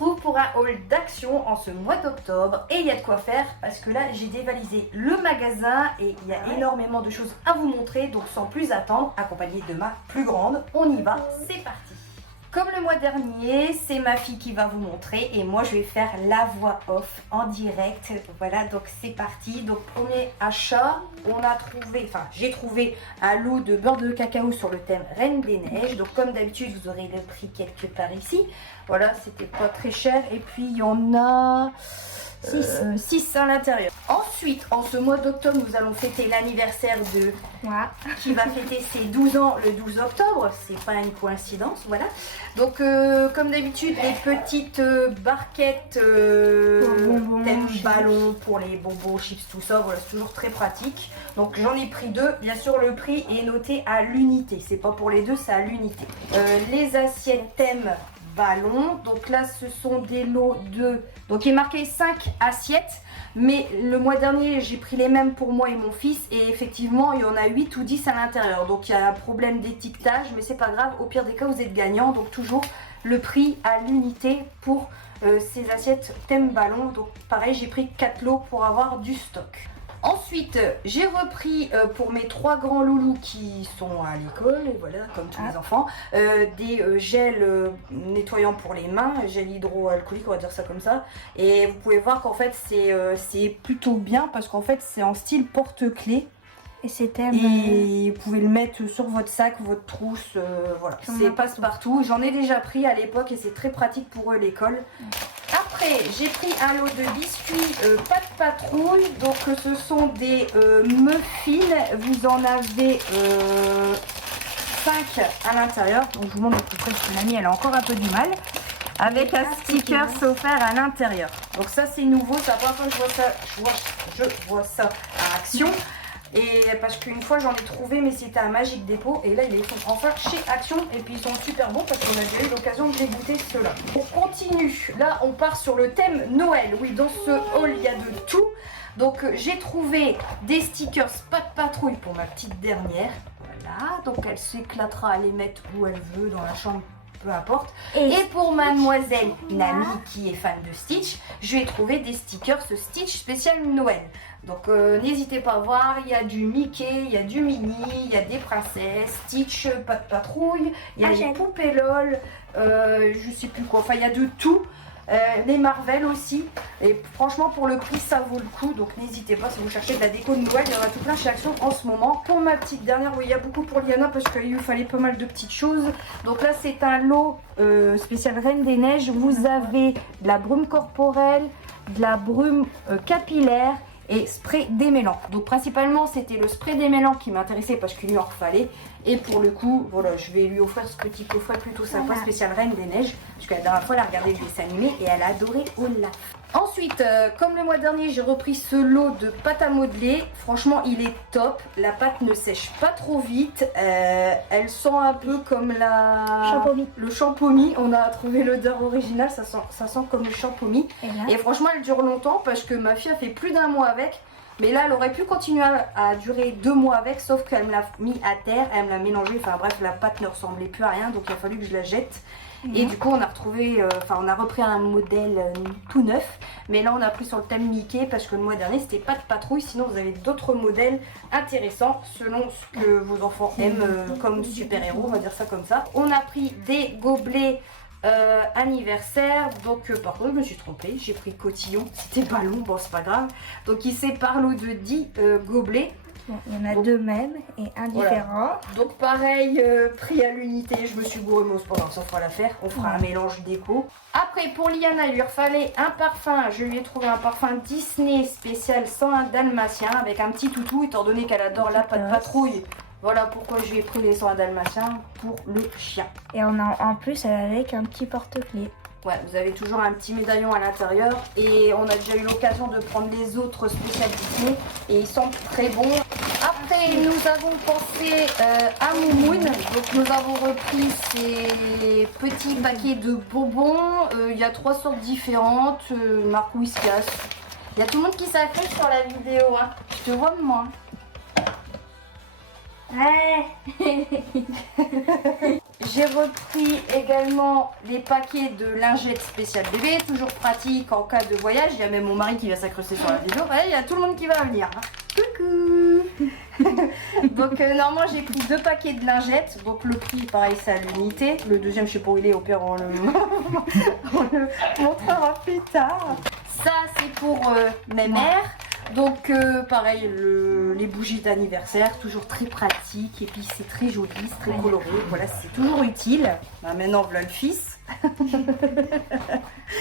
retrouve pour un haul d'Action en ce mois d'octobre et il y a de quoi faire parce que là j'ai dévalisé le magasin et il y a énormément de choses à vous montrer, donc sans plus attendre, accompagnée de ma plus grande, on y va, c'est parti. Comme le mois dernier, c'est ma fille qui va vous montrer et moi je vais faire la voix off en direct. Voilà, donc c'est parti. Donc premier achat, j'ai trouvé un lot de beurre de cacao sur le thème Reine des Neiges. Donc comme d'habitude, vous aurez le prix quelque part ici. Voilà, c'était pas très cher et puis il y en a 6 à l'intérieur. Ensuite, en ce mois d'octobre, nous allons fêter l'anniversaire de moi qui va fêter ses 12 ans le 12 octobre. C'est pas une coïncidence, voilà. Donc, comme d'habitude, les petites barquettes thème ballon pour les bonbons, chips, tout ça. Voilà, c'est toujours très pratique. Donc, j'en ai pris 2. Bien sûr, le prix est noté à l'unité. C'est pas pour les 2, c'est à l'unité. Les assiettes thème ballon. Donc là, ce sont des lots de... Donc, il est marqué 5 assiettes. Mais le mois dernier, j'ai pris les mêmes pour moi et mon fils. Et effectivement, il y en a 8 ou 10 à l'intérieur. Donc, il y a un problème d'étiquetage. Mais c'est pas grave. Au pire des cas, vous êtes gagnant. Donc, toujours le prix à l'unité pour ces assiettes thème ballon. Donc, pareil, j'ai pris 4 lots pour avoir du stock. Ensuite, j'ai repris pour mes 3 grands loulous qui sont à l'école, et voilà, comme tous les enfants, des gels nettoyants pour les mains, gel hydroalcoolique, on va dire ça comme ça. Et vous pouvez voir qu'en fait, c'est plutôt bien parce qu'en fait, c'est en style porte-clés. Et c'est thème. Et vous pouvez le mettre sur votre sac, votre trousse, voilà. C'est passe-partout. J'en ai déjà pris à l'époque et c'est très pratique pour eux l'école. Après, j'ai pris un lot de biscuits pas de patrouille. Donc, ce sont des muffins. Vous en avez 5 à l'intérieur. Donc, je vous montre de plus près parce que Mamie, elle a encore un peu du mal. Avec un sticker offert à l'intérieur. Donc, ça, c'est nouveau. C'est la première fois que je vois ça à Action. Et parce qu'une fois j'en ai trouvé mais c'était un Magic Dépôt et là ils les font enfin chez Action et puis ils sont super bons parce qu'on a déjà eu l'occasion de dégoûter ceux-là. On continue, là on part sur le thème Noël. Oui, dans ce haul il y a de tout. Donc j'ai trouvé des stickers pas de patrouille pour ma petite dernière. Voilà, donc elle s'éclatera à les mettre où elle veut dans la chambre. Peu importe. Et pour mademoiselle Nami qui est fan de Stitch, je vais trouver des stickers Stitch spécial Noël. Donc n'hésitez pas à voir, il y a du Mickey, il y a du Minnie, il y a des princesses, Stitch, pas de patrouille, il y a des poupées LOL, je sais plus quoi, enfin il y a de tout. Les Marvel aussi, et franchement pour le prix ça vaut le coup, donc n'hésitez pas si vous cherchez de la déco de Noël, il y en a tout plein chez Action en ce moment. Pour ma petite dernière, oui il y a beaucoup pour Liana parce qu'il lui fallait pas mal de petites choses. Donc là c'est un lot spécial Reine des Neiges, vous avez de la brume corporelle, de la brume capillaire et spray démêlant. Donc principalement c'était le spray démêlant qui m'intéressait parce qu'il lui en fallait. Et pour le coup, voilà, je vais lui offrir ce petit coffret plutôt sympa, spécial Reine des Neiges. Parce que la dernière fois elle a regardé le dessin animé et elle a adoré Olaf. Ensuite, comme le mois dernier, j'ai repris ce lot de pâte à modeler. Franchement, il est top. La pâte ne sèche pas trop vite. Elle sent un peu comme le champomis. On a trouvé l'odeur originale. Ça sent comme le champomis. Et franchement, elle dure longtemps parce que ma fille a fait plus d'1 mois avec. Mais là, elle aurait pu continuer à durer 2 mois avec, sauf qu'elle me l'a mis à terre, elle me l'a mélangé. Enfin bref, la pâte ne ressemblait plus à rien, donc il a fallu que je la jette. Et du coup, on a retrouvé, on a repris un modèle tout neuf. Mais là, on a pris sur le thème Mickey parce que le mois dernier, c'était pas de patrouille. Sinon, vous avez d'autres modèles intéressants selon ce que vos enfants aiment comme super-héros, on va dire ça comme ça. On a pris des gobelets anniversaire. Donc par contre je me suis trompée, j'ai pris cotillon, c'était ballon, bon c'est pas grave. Donc il sépare l'eau de 10 gobelets. Bon, il y en a 2 mêmes et un différent. Voilà. Donc pareil, prix à l'unité, je me suis gourée, mais c'est pas grave, ça fera l'affaire. On fera un mélange déco. Après pour Liana, il lui fallait un parfum. Je lui ai trouvé un parfum Disney spécial 101 dalmatien avec un petit toutou, étant donné qu'elle adore la pâte patrouille. Voilà pourquoi je lui ai pris les 101 dalmatiens pour le chien. Et on a en plus avec un petit porte-clés. Ouais, vous avez toujours un petit médaillon à l'intérieur. Et on a déjà eu l'occasion de prendre les autres spécial Disney. Et ils sont très bons. Après, nous avons pensé à Moumoun. Donc nous avons repris ces petits paquets de bonbons. Il y a 3 sortes différentes. Marque Whiskas. Il y a tout le monde qui s'affiche sur la vidéo. Hein. Je te vois de moi. Ouais. J'ai repris également les paquets de lingettes spéciales bébé, toujours pratique en cas de voyage. Il y a même mon mari qui va s'incruster sur la vidéo. Ouais, il y a tout le monde qui va venir. Coucou. Donc normalement j'ai pris 2 paquets de lingettes. Donc le prix pareil c'est à l'unité. Le deuxième je sais pas où il est, au pire on le montrera plus tard. Ça c'est pour mes mères. Donc pareil les bougies d'anniversaire, toujours très pratique et puis c'est très joli, c'est très coloré, voilà c'est toujours utile. Bah, maintenant voilà le fils.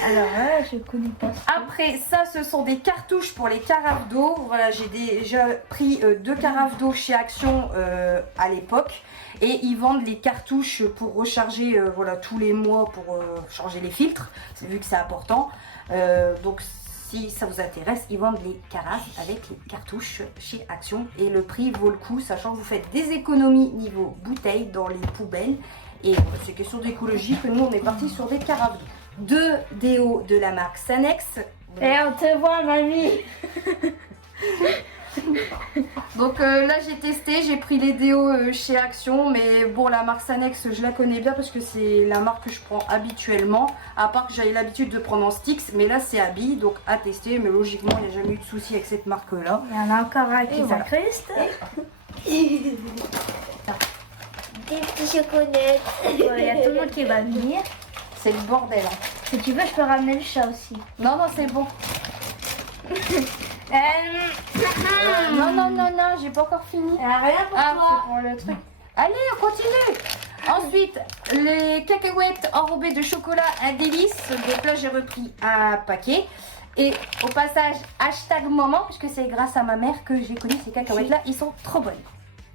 Alors je connais pas. Après ça ce sont des cartouches pour les carafes d'eau. Voilà j'ai déjà pris 2 carafes d'eau chez Action à l'époque. Et ils vendent les cartouches pour recharger voilà, tous les mois pour changer les filtres, vu que c'est important. Donc si ça vous intéresse, ils vendent les carafes avec les cartouches chez Action. Et le prix vaut le coup, sachant que vous faites des économies niveau bouteilles dans les poubelles. Et c'est question d'écologie que nous on est parti sur des carafes. 2 déos de la marque Sanex. Et on te voit mamie. Donc là j'ai testé, j'ai pris les déos chez Action, mais bon la marque Sanex je la connais bien parce que c'est la marque que je prends habituellement, à part que j'avais l'habitude de prendre en Stix, mais là c'est Abby, donc à tester, mais logiquement il n'y a jamais eu de souci avec cette marque là. Il y en a encore un qui s'incruste. Des petits chocolats. Il y a tout le monde qui va venir. C'est le bordel. Hein. Si tu veux je peux ramener le chat aussi. Non non c'est bon. Non, j'ai pas encore fini. Rien pour Ah, toi. c'est pour le truc. Allez, on continue. Ensuite, les cacahuètes enrobées de chocolat un délice. Donc là, j'ai repris un paquet. Et au passage, hashtag maman, puisque c'est grâce à ma mère que j'ai connu ces cacahuètes-là. Ils sont trop bonnes.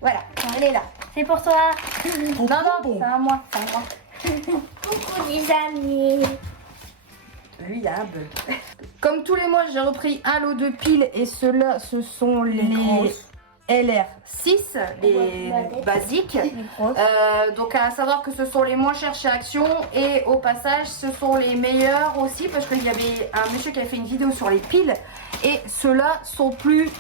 Voilà, elle est là. C'est pour toi. Non, c'est à moi, c'est à moi. Coucou les amis. Lui, il y a un bug. Comme tous les mois, j'ai repris un lot de piles et ceux-là, ce sont les LR6, les basiques. Donc à savoir que ce sont les moins chers chez Action et au passage, ce sont les meilleurs aussi parce qu'il y avait un monsieur qui a fait une vidéo sur les piles et ceux-là sont plus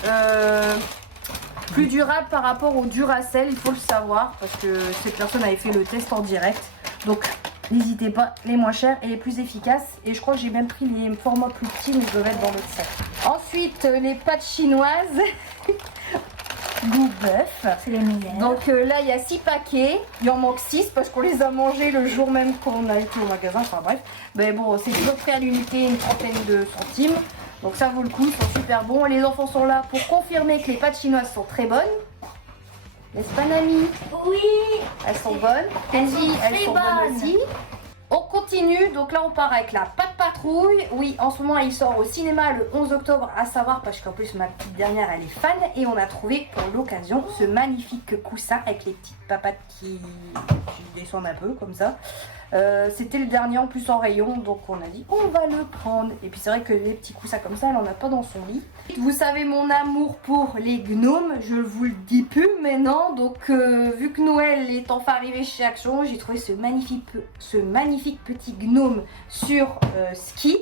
durables par rapport au Duracell, il faut le savoir parce que cette personne avait fait le test en direct. Donc n'hésitez pas, les moins chers et les plus efficaces. Et je crois que j'ai même pris les formats plus petits, mais ils doivent être dans l'autre sac. Ensuite, les pâtes chinoises. Goût bœuf. C'est les meilleurs. Donc là, il y a 6 paquets. Il en manque 6 parce qu'on les a mangés le jour même qu'on a été au magasin. Enfin bref. Mais bon, c'est toujours prêt à l'unité, une trentaine de centimes. Donc ça vaut le coup, ils sont super bons. Les enfants sont là pour confirmer que les pâtes chinoises sont très bonnes. N'est-ce pas, Nami? Oui. Elles sont bonnes. Kenzie, elles sont bonnes aussi. On continue, donc là on part avec la pâte patrouille. Oui, en ce moment il sort au cinéma le 11 octobre, à savoir parce qu'en plus ma petite dernière elle est fan. Et on a trouvé pour l'occasion ce magnifique coussin avec les petites papates qui descendent un peu comme ça. C'était le dernier en plus en rayon, donc on a dit on va le prendre. Et puis c'est vrai que les petits coussins comme ça, elle en a pas dans son lit. Vous savez mon amour pour les gnomes, je vous le dis plus maintenant. Donc vu que Noël est enfin arrivé chez Action, j'ai trouvé ce magnifique petit gnome sur ski.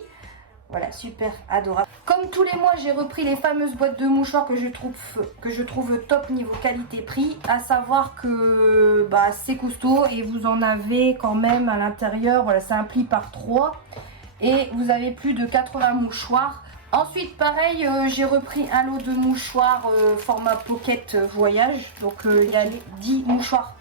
Voilà, super adorable. Comme tous les mois, j'ai repris les fameuses boîtes de mouchoirs que je trouve top niveau qualité-prix. À savoir que bah, c'est costaud et vous en avez quand même à l'intérieur. Voilà, c'est un pli par 3 et vous avez plus de 80 mouchoirs. Ensuite, pareil, j'ai repris un lot de mouchoirs format pocket voyage. Donc, il y a 10 mouchoirs.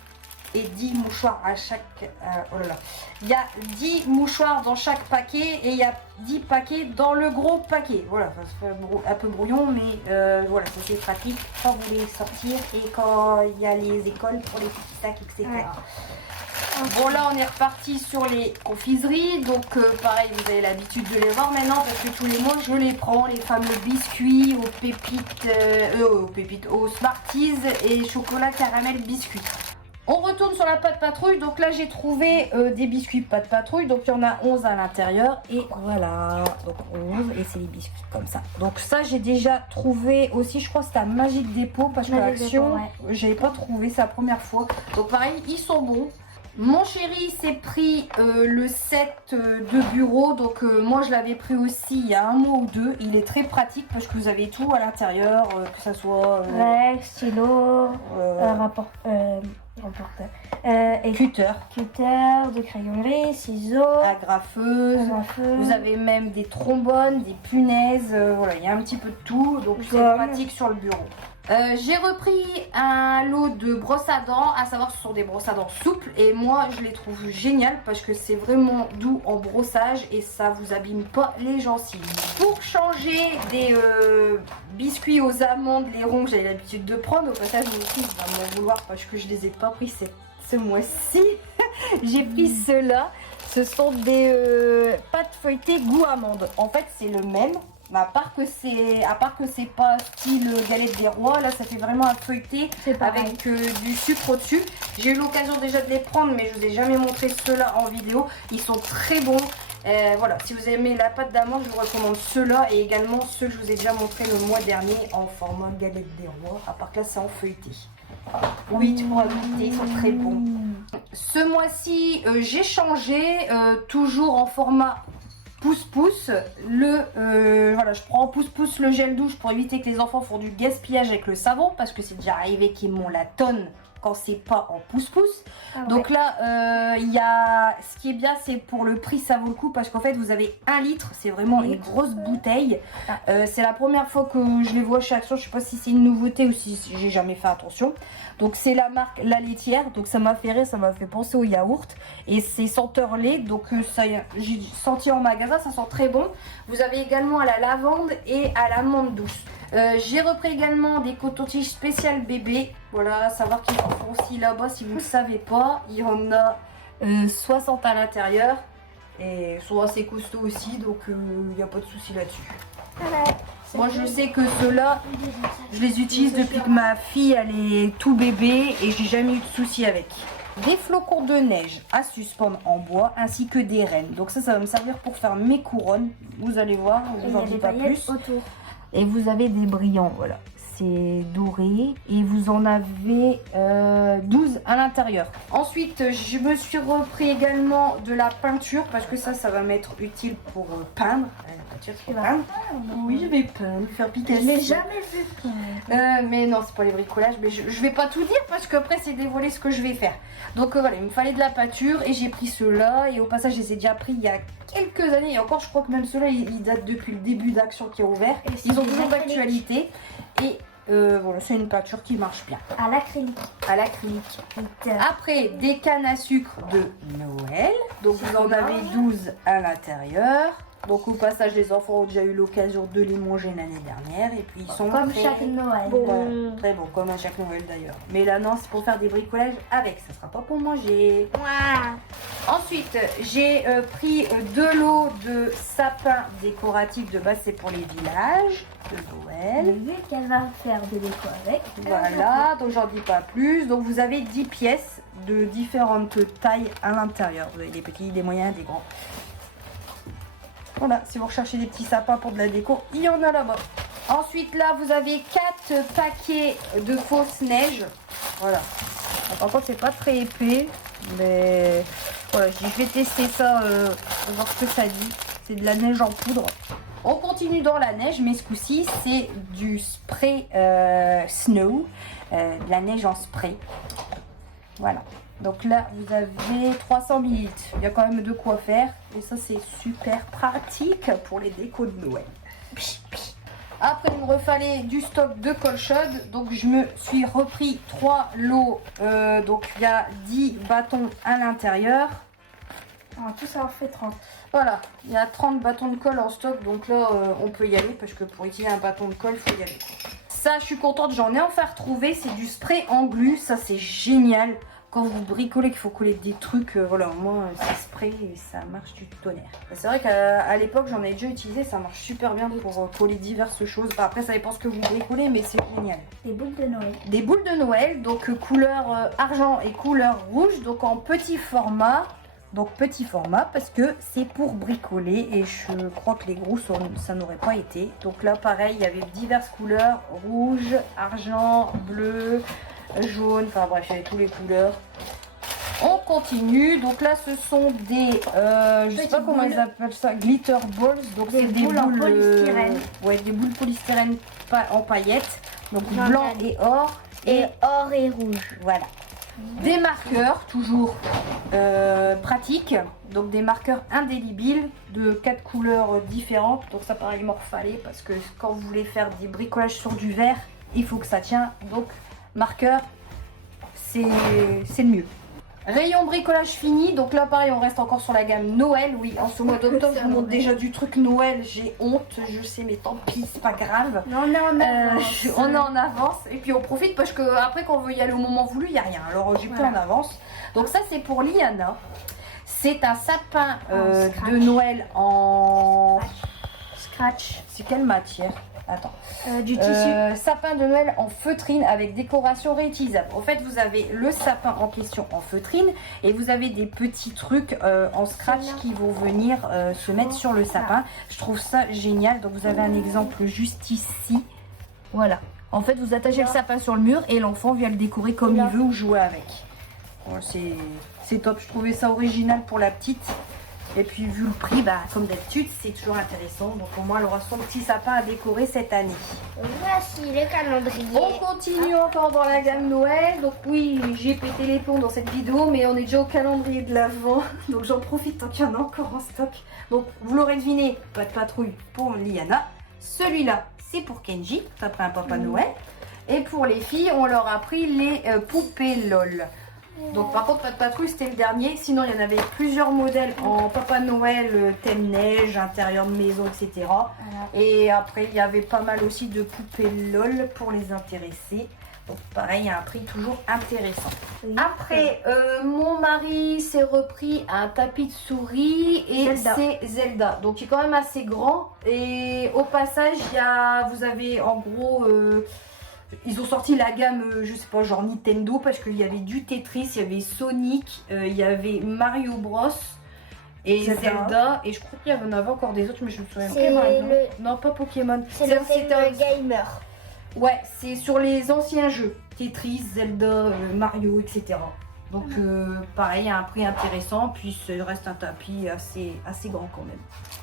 Et 10 mouchoirs à chaque... oh là là. Il y a 10 mouchoirs dans chaque paquet et il y a 10 paquets dans le gros paquet. Voilà, ça fait un peu brouillon, mais voilà, c'est pratique quand vous voulez sortir et quand il y a les écoles pour les petits sacs, etc. Ouais. Bon, là, on est reparti sur les confiseries. Donc, pareil, vous avez l'habitude de les voir maintenant parce que tous les mois, je les prends. Les fameux biscuits aux pépites, aux Smarties et chocolat caramel biscuits. On retourne sur la pâte patrouille, donc là j'ai trouvé des biscuits pâte patrouille, donc il y en a 11 à l'intérieur et voilà, donc 11 et c'est les biscuits comme ça. Donc ça j'ai déjà trouvé aussi, je crois que c'était à Magique Dépôt parce que Action, j'avais pas trouvé, c'est la première fois. Donc pareil, ils sont bons. Mon chéri s'est pris le set de bureau, donc moi je l'avais pris aussi il y a un mois ou deux. Il est très pratique parce que vous avez tout à l'intérieur, que ça soit... stylo, Et cutter, cutter, de crayonnerie, ciseaux, agrafeuse. agrafeuse. Vous avez même des trombones, des punaises, voilà, il y a un petit peu de tout, donc c'est Gomme. pratique sur le bureau. J'ai repris un lot de brosses à dents, à savoir que ce sont des brosses à dents souples et moi je les trouve géniales parce que c'est vraiment doux en brossage et ça vous abîme pas les gencives. Pour changer des biscuits aux amandes, les ronds que j'avais l'habitude de prendre, au passage mon fils va m'en vouloir parce que je les ai pas pris ce mois-ci. J'ai pris ceux-là, ce sont des pâtes feuilletées goût amande. En fait c'est le même. Mais à part que c'est pas style galette des rois, là ça fait vraiment un feuilleté avec du sucre au-dessus. J'ai eu l'occasion déjà de les prendre, mais je vous ai jamais montré ceux-là en vidéo. Ils sont très bons. Voilà, si vous aimez la pâte d'amande, je vous recommande ceux-là et également ceux que je vous ai déjà montré le mois dernier en format galette des rois. À part que là c'est en feuilleté. Oui, tu pourras goûter, ils sont très bons. Ce mois-ci, j'ai changé, toujours en format pouce-pouce, voilà, je prends en pouce-pouce le gel douche pour éviter que les enfants font du gaspillage avec le savon parce que c'est déjà arrivé qu'ils m'ont la tonne quand c'est pas en pouce-pouce. Donc là, il y a, ce qui est bien, c'est pour le prix, ça vaut le coup parce qu'en fait, vous avez 1 litre, c'est vraiment une grosse bouteille. C'est la première fois que je les vois chez Action, je sais pas si c'est une nouveauté ou si j'ai jamais fait attention. Donc c'est la marque La Laitière, donc ça m'a fait rire, ça m'a fait penser au yaourt. Et c'est senteur lait, donc ça j'ai senti en magasin, ça sent très bon. Vous avez également à la lavande et à l'amande douce. J'ai repris également des cotons-tiges spécial bébé. Voilà, à savoir qu'ils en font aussi là-bas si vous ne le savez pas. Il y en a 60 à l'intérieur. Et ils sont assez costauds aussi, donc il n'y a pas de souci là-dessus. Moi je sais que ceux-là, je les utilise depuis que ma fille elle est tout bébé et j'ai jamais eu de souci avec. Des flocons de neige à suspendre en bois ainsi que des rennes. Donc ça va me servir pour faire mes couronnes. Vous allez voir, je vous en dis pas plus. Autour. Et vous avez des brillants, voilà. C'est doré et vous en avez 12 à l'intérieur. Ensuite, je me suis repris également de la peinture parce que ça va m'être utile pour peindre. Oui, je vais peindre, faire Picasso. Je l'ai jamais vu. Mais non, c'est pas les bricolages. Mais je vais pas tout dire parce qu'après, c'est dévoiler ce que je vais faire. Donc voilà, il me fallait de la peinture et j'ai pris ceux-là. Et au passage, je les ai déjà pris il y a quelques années. Et encore, je crois que même ceux-là, ils datent depuis le début d'Action qui a ouvert. Ils ont toujours d'actualité. Et voilà, c'est une peinture qui marche bien. À l'acrylique. À l'acrylique. Après, des cannes à sucre de Noël. Donc vous en avez 12 à l'intérieur. Donc au passage, les enfants ont déjà eu l'occasion de les manger l'année dernière. Et puis ils sont comme très, chaque Noël. Bon, très bon, comme à chaque Noël d'ailleurs. Mais là non, c'est pour faire des bricolages avec. Ça sera pas pour manger. Ensuite, j'ai pris 2 lots de sapins décoratifs. De base, c'est pour les villages de Noël. Vu qu'elle va faire des déco avec. Voilà, donc j'en dis pas plus. Donc vous avez 10 pièces de différentes tailles à l'intérieur. Vous avez des petits, des moyens, des grands. Voilà, si vous recherchez des petits sapins pour de la déco, il y en a là-bas. Ensuite, là, vous avez 4 paquets de fausses neiges. Voilà. Par contre, c'est pas très épais. Mais voilà, je vais tester ça, pour voir ce que ça dit. C'est de la neige en poudre. On continue dans la neige, mais ce coup-ci, c'est du spray snow. De la neige en spray. Voilà. Donc là, vous avez 300 ml. Il y a quand même de quoi faire. Et ça, c'est super pratique pour les décos de Noël. Après, il me refallait du stock de colle chaude. Donc, je me suis repris 3 lots. Donc, il y a 10 bâtons à l'intérieur. Tout ça en fait 30. Voilà, il y a 30 bâtons de colle en stock. Donc là, on peut y aller parce que pour utiliser un bâton de colle, il faut y aller. Ça, je suis contente. J'en ai enfin retrouvé. C'est du spray en glu. Ça, c'est génial. Quand vous bricolez, qu'il faut coller des trucs, voilà, moi c'est spray et ça marche du tonnerre. C'est vrai qu'à l'époque j'en ai déjà utilisé, ça marche super bien pour coller diverses choses. Enfin, après ça dépend ce que vous bricolez, mais c'est génial. Des boules de Noël. Des boules de Noël, donc couleur argent et couleur rouge, donc en petit format. Donc petit format parce que c'est pour bricoler et je crois que les gros ça n'aurait pas été. Donc là pareil, il y avait diverses couleurs, rouge, argent, bleu, jaune, enfin bref, il y avait toutes les couleurs. On continue, donc là ce sont des, je sais pas comment ils appellent ça, glitter balls, donc c'est des boules en polystyrène. Ouais, des boules polystyrène en paillettes, donc blanc et or. Et or et rouge. Voilà. Des marqueurs, toujours pratiques. Donc des marqueurs indélébiles de 4 couleurs différentes. Donc ça pareil, il m'en fallait parce que quand vous voulez faire des bricolages sur du verre, il faut que ça tient. Donc marqueur, c'est le mieux. Rayon bricolage fini, donc là pareil on reste encore sur la gamme Noël. Oui, en ce mois d'octobre je vous montre déjà du truc Noël, j'ai honte, je sais mais tant pis, c'est pas grave. Non, on est en avance. On est en avance et puis on profite parce que après quand on veut y aller au moment voulu, il n'y a rien. Alors j'ai pris en avance. Donc ça c'est pour Liana. C'est un sapin de Noël en Scratch. C'est quelle matière? Attends. Du tissu. Sapin de Noël en feutrine avec décoration réutilisable. En fait, vous avez le sapin en question en feutrine et vous avez des petits trucs en scratch qui vont venir se mettre sur le sapin. Je trouve ça génial. Donc, vous avez un exemple juste ici. Voilà. En fait, vous attachez le sapin sur le mur et l'enfant vient le décorer comme il veut ou jouer avec. Bon, c'est top. Je trouvais ça original pour la petite. Et puis vu le prix, bah, comme d'habitude, c'est toujours intéressant. Donc au moins, elle aura son petit sapin à décorer cette année. Voici le calendrier. On continue encore dans la gamme Noël. Donc oui, j'ai pété les plombs dans cette vidéo, mais on est déjà au calendrier de l'Avent. Donc j'en profite tant qu'il y en a encore en stock. Donc vous l'aurez deviné, pas de patrouille pour Liana. Celui-là, c'est pour Kenji, après un Papa Noël. Et pour les filles, on leur a pris les poupées LOL. Donc par contre pas de patrouille, c'était le dernier. Sinon il y en avait plusieurs modèles en Papa Noël, thème neige, intérieur de maison, etc. Voilà. Et après il y avait pas mal aussi de poupées LOL pour les intéresser. Donc pareil, il y a un prix toujours intéressant. Oui. Après mon mari s'est repris un tapis de souris et c'est Zelda. Donc il est quand même assez grand. Et au passage vous avez en gros... ils ont sorti la gamme, je sais pas, genre Nintendo, parce qu'il y avait du Tetris, il y avait Sonic, il y avait Mario Bros et Zelda. Et je crois qu'il y en avait encore des autres, mais je me souviens pas. Non, pas Pokémon. C'est le gamer. Ouais, c'est sur les anciens jeux. Tetris, Zelda, Mario, etc. Donc pareil, un prix intéressant, puis ça reste un tapis assez grand quand même.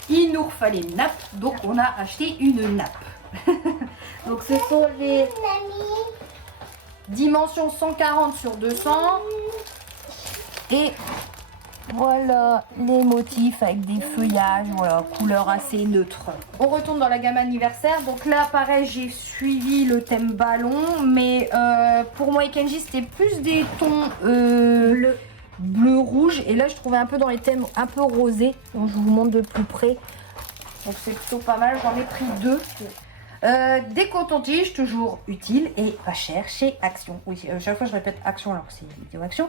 Il nous fallait une nappe, donc on a acheté une nappe. Donc ce sont les dimensions 140 sur 200 et voilà les motifs avec des feuillages, voilà, couleur assez neutre. On retourne dans la gamme anniversaire. Donc là pareil, j'ai suivi le thème ballon, mais pour moi et Kenji c'était plus des tons bleu rouge, et là je trouvais un peu dans les thèmes un peu rosés. Donc je vous montre de plus près. Donc c'est plutôt pas mal, j'en ai pris 2. Des cotons-tiges toujours utiles et pas chers chez Action. Oui, chaque fois je répète Action alors que c'est vidéo Action.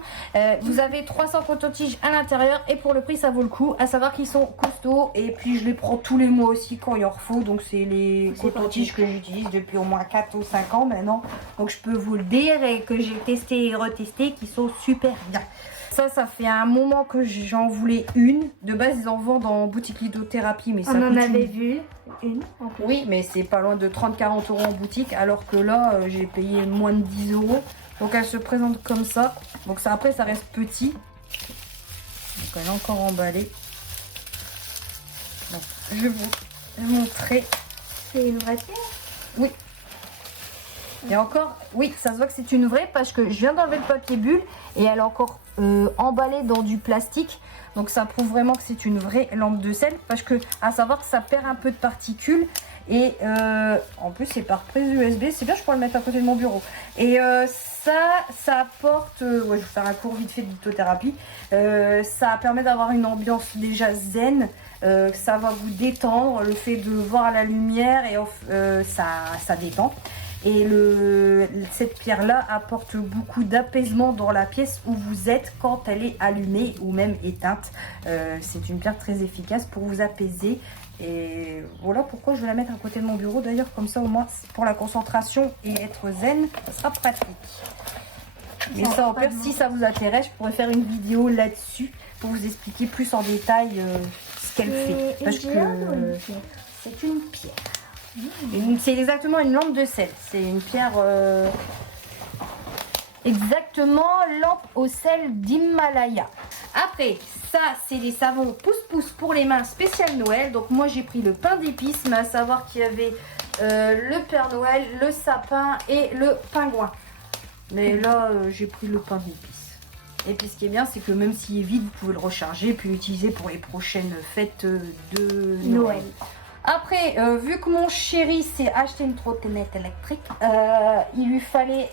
Vous avez 300 cotons-tiges à l'intérieur et pour le prix ça vaut le coup. À savoir qu'ils sont costauds et puis je les prends tous les mois aussi quand il en faut. Donc c'est les cotons-tiges que j'utilise depuis au moins 4 ou 5 ans maintenant. Donc je peux vous le dire et que j'ai testé et retesté, qui sont super bien. Ça fait un moment que j'en voulais une. De base, ils en vendent en boutique lithothérapie, mais ça on en avait vu une. Oui, mais c'est pas loin de 30-40 € en boutique, alors que là, j'ai payé moins de 10 €. Donc elle se présente comme ça. Donc ça, après, ça reste petit. Donc elle est encore emballée. Donc, je vais vous montrer. C'est une vraie pierre? Oui. Et encore, oui, ça se voit que c'est une vraie parce que je viens d'enlever le papier bulle et elle est encore emballée dans du plastique. Donc ça prouve vraiment que c'est une vraie lampe de sel, parce que à savoir que ça perd un peu de particules et en plus c'est par prise USB. C'est bien, je pourrais le mettre à côté de mon bureau. Et ça apporte, ouais, je vais vous faire un cours vite fait de lithothérapie. Ça permet d'avoir une ambiance déjà zen. Ça va vous détendre, le fait de voir la lumière, et ça détend. Et cette pierre là apporte beaucoup d'apaisement dans la pièce où vous êtes quand elle est allumée ou même éteinte. C'est une pierre très efficace pour vous apaiser. Et voilà pourquoi je vais la mettre à côté de mon bureau d'ailleurs, comme ça au moins pour la concentration et être zen, ça sera pratique. Mais ça en plus, si ça vous intéresse, je pourrais faire une vidéo là-dessus pour vous expliquer plus en détail ce qu'elle fait. Parce que c'est une pierre. C'est exactement une lampe de sel. C'est une pierre exactement lampe au sel d'Himalaya. Après, ça c'est des savons pouce-pouce pour les mains spécial Noël. Donc moi j'ai pris le pain d'épices, mais à savoir qu'il y avait le Père Noël, le sapin et le pingouin. Mais là j'ai pris le pain d'épices. Et puis ce qui est bien, c'est que même s'il est vide, vous pouvez le recharger puis l'utiliser pour les prochaines fêtes de Noël. Après, vu que mon chéri s'est acheté une trottinette électrique, il lui fallait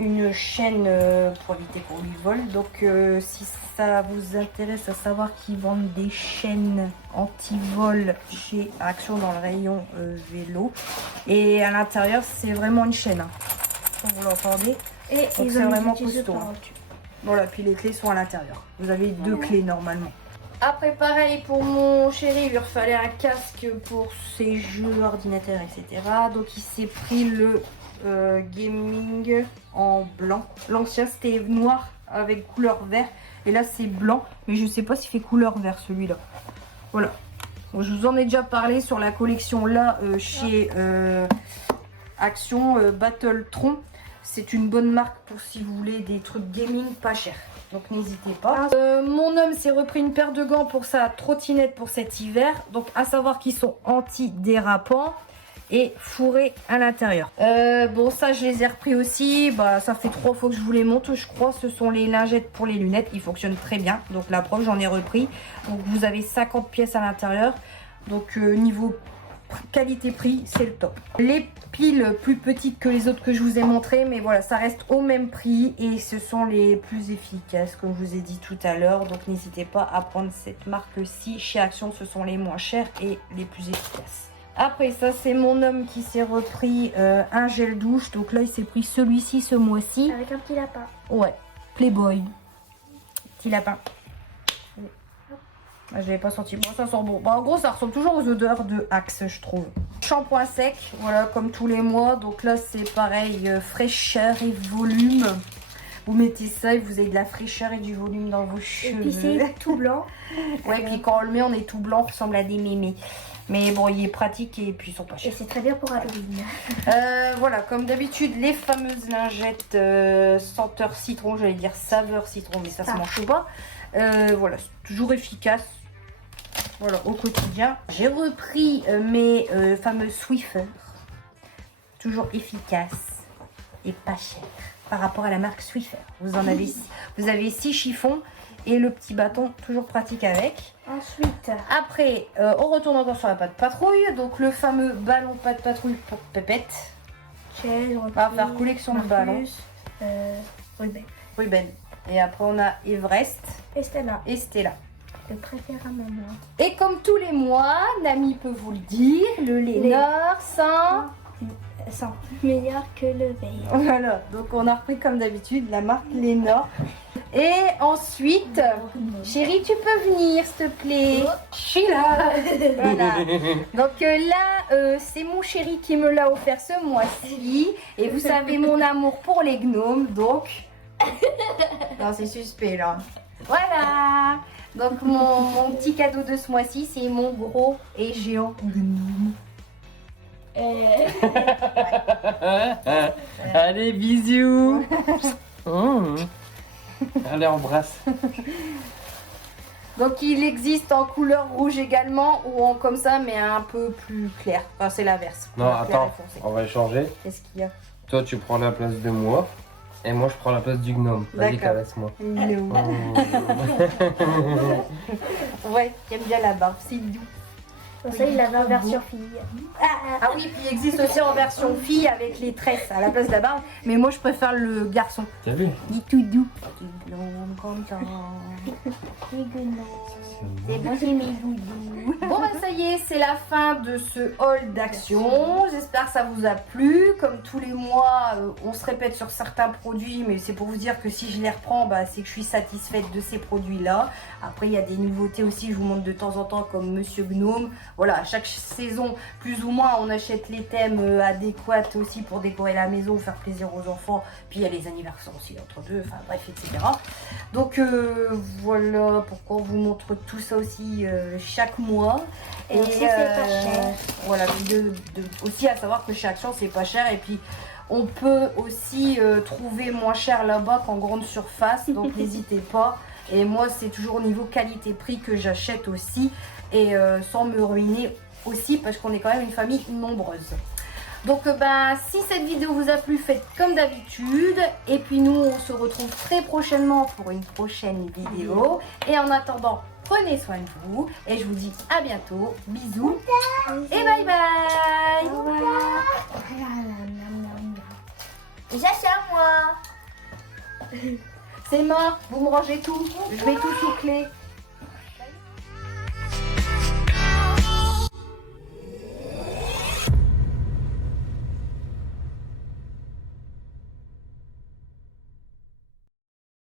une chaîne pour éviter qu'on lui vole. Donc si ça vous intéresse à savoir qu'ils vendent des chaînes anti-vol chez Action dans le rayon vélo. Et à l'intérieur, c'est vraiment une chaîne. Hein. Vous l'entendez. Et donc c'est vraiment costaud. Voilà, puis les clés sont à l'intérieur. Vous avez deux clés normalement. Après, pareil pour mon chéri, il lui fallait un casque pour ses jeux ordinateurs, etc. Donc, il s'est pris le gaming en blanc. L'ancien, c'était noir avec couleur vert. Et là, c'est blanc. Mais je sais pas s'il fait couleur vert, celui-là. Voilà. Bon, je vous en ai déjà parlé sur la collection là, chez Action Battletron. C'est une bonne marque pour si vous voulez des trucs gaming pas chers. Donc n'hésitez pas. Mon homme s'est repris une paire de gants pour sa trottinette pour cet hiver. Donc à savoir qu'ils sont anti-dérapants et fourrés à l'intérieur. Bon ça je les ai repris aussi. Bah ça fait 3 fois que je vous les montre je crois. Ce sont les lingettes pour les lunettes. Ils fonctionnent très bien. Donc la preuve j'en ai repris. Donc vous avez 50 pièces à l'intérieur. Donc niveau qualité-prix, c'est le top. Les piles plus petites que les autres que je vous ai montré, mais voilà, ça reste au même prix et ce sont les plus efficaces, comme je vous ai dit tout à l'heure. Donc n'hésitez pas à prendre cette marque-ci. Chez Action, ce sont les moins chers et les plus efficaces. Après ça, c'est mon homme qui s'est repris un gel douche. Donc là, il s'est pris celui-ci ce mois-ci. Avec un petit lapin. Ouais, Playboy. Petit lapin. Je l'avais pas senti. Bon, ça sent bon. Bon, en gros, ça ressemble toujours aux odeurs de Axe, je trouve. Shampoing sec, voilà, comme tous les mois. Donc là, c'est pareil, fraîcheur et volume. Vous mettez ça et vous avez de la fraîcheur et du volume dans vos cheveux. Et puis c'est tout blanc. Ouais, puis quand on le met, on est tout blanc, on ressemble à des mémés. Mais bon, il est pratique et puis ils sont pas chers. Et c'est très bien pour Halloween. Voilà, comme d'habitude, les fameuses lingettes senteur citron, j'allais dire saveur citron, mais ça se mange pas. Voilà, c'est toujours efficace. Voilà, au quotidien. J'ai repris mes fameux Swiffer. Toujours efficace et pas cher par rapport à la marque Swiffer. Vous avez 6 chiffons et le petit bâton, toujours pratique avec. Ensuite, après, on retourne encore sur la pâte patrouille. Donc le fameux ballon pâte patrouille pour Pépette. On va faire collection de ballons. Ruben. Et après on a Everest et Stella. Le préféré à maman. Et comme tous les mois, Nami peut vous le dire, le Lénore sent meilleur que le veille. Voilà, donc on a repris comme d'habitude la marque Lénore. Et ensuite, chérie, tu peux venir s'il te plaît. Je suis là. Voilà. Donc là, c'est mon chéri qui me l'a offert ce mois-ci. Et vous savez mon amour pour les gnomes, donc... Non, c'est suspect là. Voilà. Donc mon petit cadeau de ce mois-ci, c'est mon gros et géant gnome. Allez, bisous. Allez, embrasse. Donc il existe en couleur rouge également ou en comme ça mais un peu plus clair. Enfin c'est l'inverse. Non, attends, on va échanger. Qu'est-ce qu'il y a? Toi tu prends la place de moi et moi je prends la place du gnome. Vas-y, caresse-moi. Ouais, j'aime bien la barbe, c'est doux. Pour ça, il avait en version fille. Ah oui, puis il existe aussi en version fille avec les tresses à la place de la barbe. Mais moi, je préfère le garçon. T'as vu? Il est tout doux. C'est bon, c'est mes doudous. Bon, bah ça y est, c'est la fin de ce haul d'action. J'espère que ça vous a plu. Comme tous les mois, on se répète sur certains produits. Mais c'est pour vous dire que si je les reprends, bah, c'est que je suis satisfaite de ces produits-là. Après, il y a des nouveautés aussi. Je vous montre de temps en temps comme Monsieur Gnome. Voilà, à chaque saison, plus ou moins, on achète les thèmes adéquats aussi pour décorer la maison, faire plaisir aux enfants. Puis il y a les anniversaires aussi entre deux, enfin bref, etc. Donc voilà pourquoi on vous montre tout ça aussi chaque mois. Et aussi, c'est pas cher. Voilà, aussi à savoir que chez Action, c'est pas cher. Et puis, on peut aussi trouver moins cher là-bas qu'en grande surface. Donc n'hésitez pas. Et moi, c'est toujours au niveau qualité-prix que j'achète aussi. Et sans me ruiner aussi parce qu'on est quand même une famille nombreuse. Donc si cette vidéo vous a plu, faites comme d'habitude. Et puis nous, on se retrouve très prochainement pour une prochaine vidéo. Et en attendant, prenez soin de vous. Et je vous dis à bientôt. Bisous. Et bye bye. Au revoir. Et ça, c'est à moi. C'est mort, vous me rangez tout. Je mets tout sous clé.